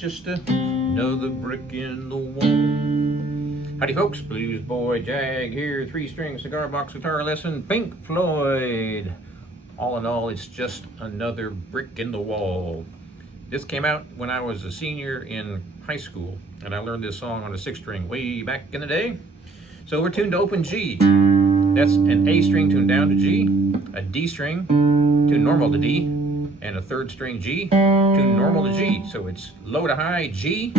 just another brick in the wall. Howdy folks, Bluesboyjag here, 3-string cigar box guitar lesson, Pink Floyd. All in all, it's just another brick in the wall. This came out when I was a senior in high school, and I learned this song on a 6-string way back in the day. So we're tuned to open G. That's an A string tuned down to G, a D string tuned normal to D, and a 3rd string G tuned normal to G. So it's low to high G,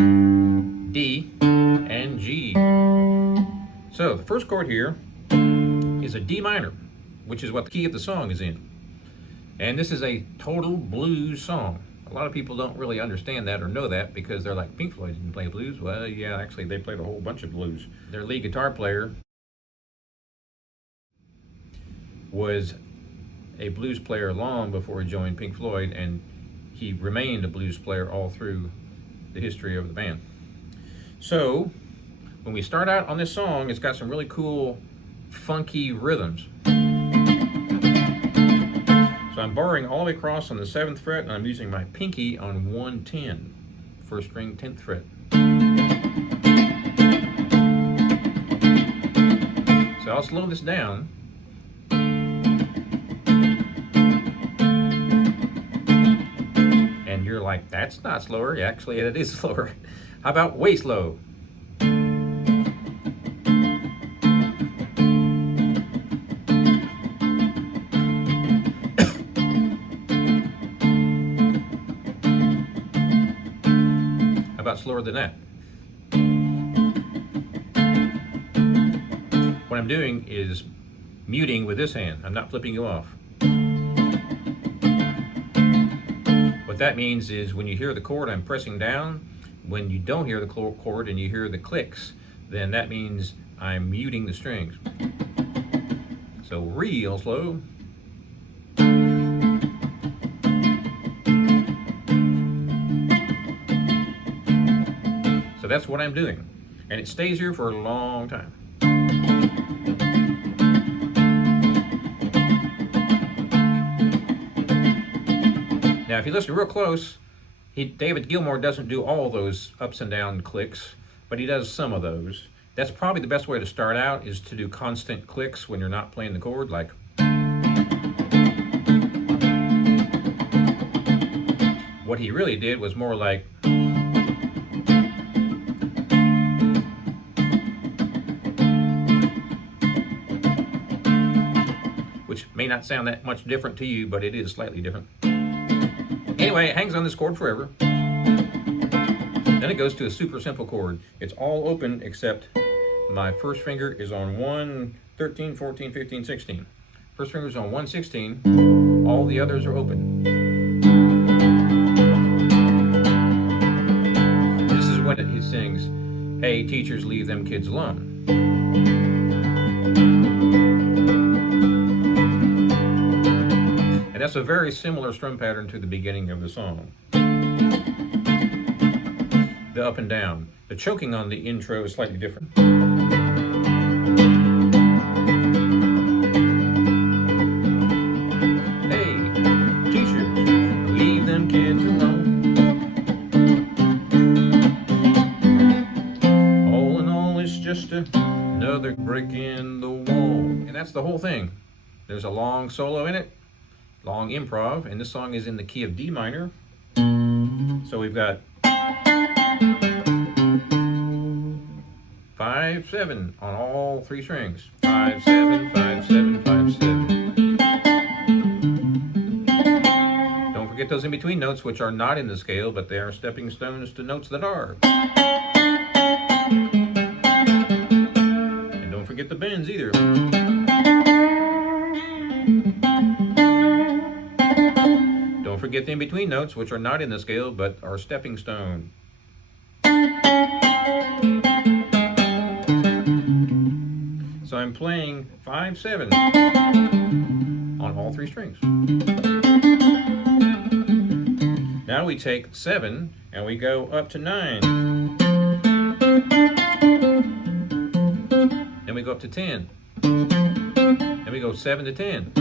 D, and G. So the first chord here is a D minor, which is what the key of the song is in. And this is a total blues song. A lot of people don't really understand that or know that because they're like, Pink Floyd didn't play blues. Well, yeah, actually they played a whole bunch of blues. Their lead guitar player was a blues player long before he joined Pink Floyd, and he remained a blues player all through the history of the band. So when we start out on this song, it's got some really cool funky rhythms. So I'm borrowing all the way across on the 7th fret, and I'm using my pinky on 110, 1st string 10th fret. So I'll slow this down. And you're like, that's not slower. Yeah, actually, it is slower. How about way slow? How about slower than that? What I'm doing is muting with this hand. I'm not flipping you off. What that means is when you hear the chord, I'm pressing down. When you don't hear the chord and you hear the clicks, then that means I'm muting the strings. So real slow. So that's what I'm doing. And it stays here for a long time. Now, if you listen real close, David Gilmour doesn't do all those ups and down clicks, but he does some of those. That's probably the best way to start out, is to do constant clicks when you're not playing the chord, like. What he really did was more like. Which may not sound that much different to you, but it is slightly different. Anyway, it hangs on this chord forever. Then it goes to a super simple chord. It's all open except my first finger is on 1, 13, 14, 15, 16. First finger is on 1, 16. All the others are open. This is when he sings, "Hey, teachers, leave them kids alone." And that's a very similar strum pattern to the beginning of the song. The up and down. The choking on the intro is slightly different. Hey, teachers, leave them kids alone. All in all, it's just another brick in the wall. And that's the whole thing. There's a long solo in it. Long improv, and this song is in the key of D minor. So we've got 5, 7 on all 3 strings. 5, 7, 5, 7, 5, 7. Don't forget those in between notes, which are not in the scale, but they are stepping stones to notes that are. And don't forget the bends either. Don't forget the in-between notes, which are not in the scale, but are stepping stone. So I'm playing 5, 7 on all 3 strings. Now we take 7 and we go up to 9. Then we go up to 10. Then we go 7 to 10.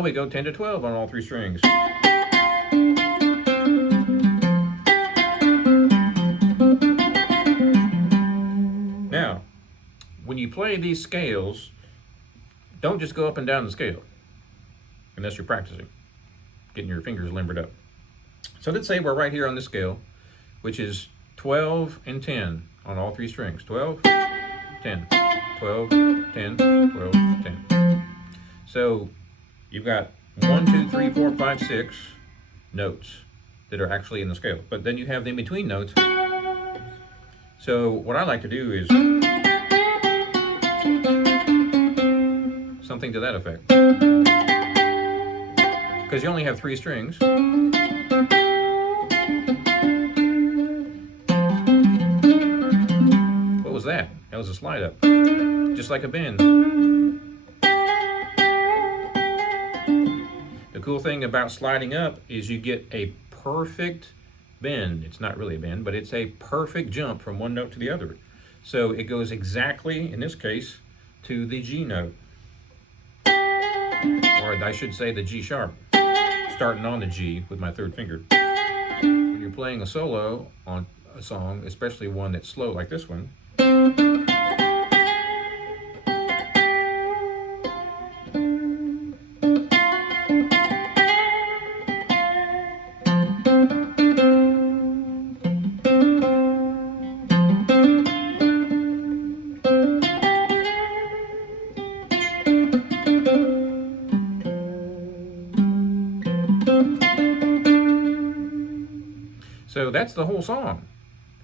now we go 10 to 12 on all 3 strings. Now, when you play these scales, don't just go up and down the scale, unless you're practicing, getting your fingers limbered up. So let's say we're right here on this scale, which is 12 and 10 on all 3 strings. 12, 10, 12, 10, 12, 10. So you've got 1, 2, 3, 4, 5, 6 notes that are actually in the scale, but then you have the in-between notes. So what I like to do is something to that effect, because you only have 3 strings. What was that? That was a slide up, just like a bend. The cool thing about sliding up is you get a perfect bend. It's not really a bend, but it's a perfect jump from one note to the other. So it goes exactly, in this case, to the G note. Or I should say the G sharp, starting on the G with my 3rd finger. When you're playing a solo on a song, especially one that's slow like this one, so that's the whole song.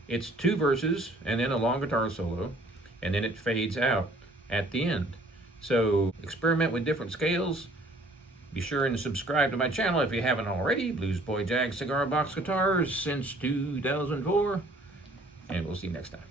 It's 2 verses and then a long guitar solo, and then it fades out at the end. So experiment with different scales. Be sure and subscribe to my channel if you haven't already. Bluesboy Jag cigar box guitars since 2004. And we'll see you next time.